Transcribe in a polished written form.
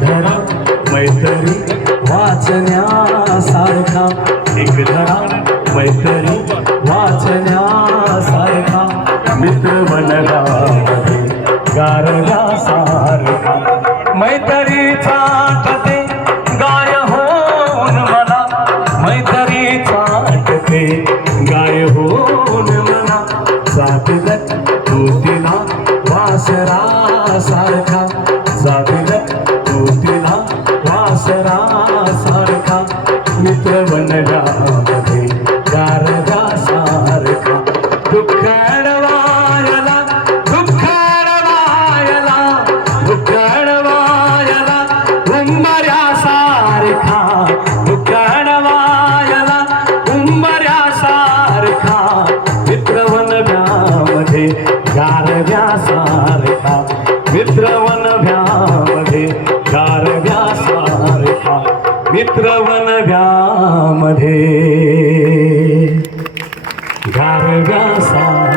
धडा मैत्री वाचण्यासारखा, एक धडा मैत्री वाचण्यासारखा, मित्र बनगामध्ये गारव्यासारखा, मैत्रीचा कथे गाय होऊन मला, मैत्रीचा कथे गाय होऊन मला, साथीलक तू तिला वासरासारखा, साथीलक तू तिला वासरासारखा, मित्र बनगामध्ये गारव्यासारखा, दुःख अडवायला दुःख अडवायला दुःख अडवायला उंबऱ्यासारखा, दुःख अडवायला उंबऱ्यासारखा, मित्र वनव्यामध्ये गारव्यासारखा, मित्र वनव्यामध्ये गारव्यासारखा, मित्र वनव्यामध्ये गारव्यासारखा.